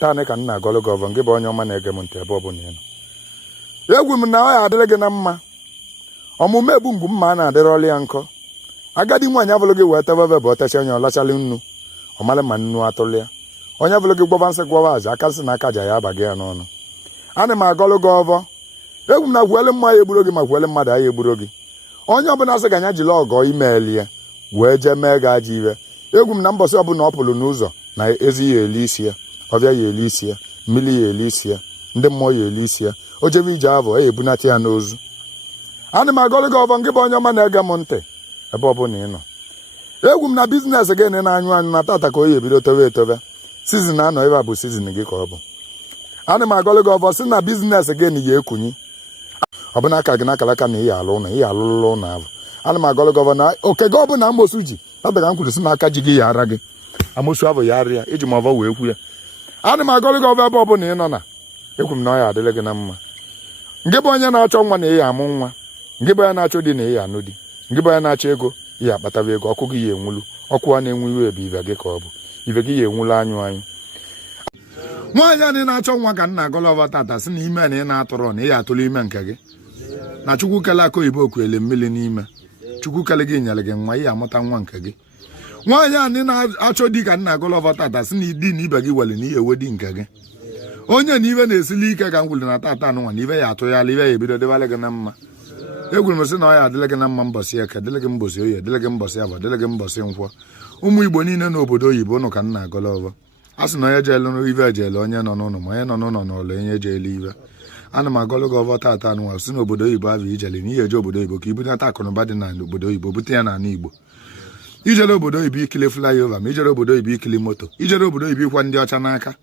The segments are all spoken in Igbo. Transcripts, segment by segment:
Tani ka nna agọlụ gị ọvọ ngị bụ onye ọma na-ege m ntị ebe ọ bụla ị nọ. Egwu m na ọ ya adịrị gị na mma. Ọmụmụ egbu ngwu mma a na-adịrị ọlụ ya nkọ. Agadi nwaanyị abụlụ gị wee tebe bụ otecha onye ọlachalị nnu. Ọ mara ma nnu atụlụ ya. Onye abụlụ gị gbọba nsị gwọba aja aka nsị na aka ja ya abaghị ya n'ọnụ. Ana m agọlụ gị ọvọ. Egwu m na gwuele mma ya egburo gị ma gwuele mmadụ ya egburo gị. Onye ọbụla sị ga anya jiri ọgọ imeeli ya wee jee mee gị ajọ iwe. Egwu m na mbọsị ọbụla ọ pụrụ n'ụzọ na ezi ya eli isi ya, ọbịa ya eli isi ya, mmiri ya eli isi ya, ndị mmụọ ya eli isi ya, o jebe ije avọ ya ebunata ya n'ozu. Ana m agọlụ gị ọvọ ngị bụ onye ọma na-ege m ntị ebe ọ bụla ị nọ. Egwu m na biznes gị na-anyụ anyụ na tata ka o ya ebido tobe etobe. Sizin anọ ebe a bụ sizin gị ka ọ bụ. Ana m agọlụ gị ọvọ si na biznes gị na ya ekunyi. Ọ bụ n'aka gị n'akara aka na ị ya alụ ụlọ, ị ya alụlụ ụlọ ahụ. Ana m agọlụ gị ọvọ na oke gị ọ bụ na amosu ji tata ka m kwuru si n'aka ji gị ya ara gị. Amosu ahụ ya arịa iji m ọvọ wee kwu ya. Ana m agọlụ gị ọvọ ebe ọ bụla ị nọ na. Ekwu m na ọ ya adịrị gị na mma. Ngị bụ onye na-achọ nwa na ị ya amụ nwa. Ngị bụ onye na-achọ di na ị ya anụ di. Ngị bụ onye na-achọ ego ị ya akpataba ego, ọkụ gị ya enwulu. Ọkụ a na-enwe iwe ebe ibe gị ka ọ bụ. Ibe gị ya enwulu anyụ anyụ. Nwaanyị a na-achọ nwa ka nna agọlụ ọvọ tata si na ime na ị na-atụrụ na ị ya atụrụ ime nke gị. Na Chukwu kele aka oyibo okwele mmiri n'ime. Chukwu kele gị nyere gị nwa ị ya amụta nwa nke gị. Nwaanyị a na-achọ di ka nna agọlụ ọvọ tata si na di na ibe gị wele na ihe ewe di nke gị. Onye na ibe na-esili ike ka m kwuru na tata nwa na ibe ya atụ ya ala ibe ya ebido dịbalị gị na mma. Egwuru m sị na ọ ya adịlị gị na mma mbọsị eke, dịlị gị mbọsị oyi, dịlị gị mbọsị abụ, dịlị gị mbọsị nkwọ. Ụmụ Igbo niile n'obodo oyibo ụnụ ka nna agọlụ ọvọ. A sị na onye jeelu ive ejeele onye nọ n'ụlọ ma onye nọ n'ụlọ n'ụlọ onye jeele ive. Ana m agọlụ gị ọvọ tata nwa si n'obodo oyibo ahụ ijele na ihe eje obodo oyibo ka ibunata akụnụba dị n'ala obodo oyibo bute ya n'ala Igbo. Ijere obodo oyibo ikili flyover ma ijere obodo oyibo ikili moto, ijere obodo oyibo ịkwa ndị ọcha n'aka.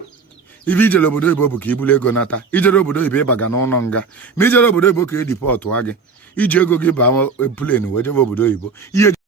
Ibe ijere obodo oyibo bụ ka ibulu ego nata, ijere obodo oyibo ịbaga n'ụlọ nga, ma ijere obodo oyibo ka edipọtụ gị iji ego gị baa plenu wee jebe obodo oyibo. Ihe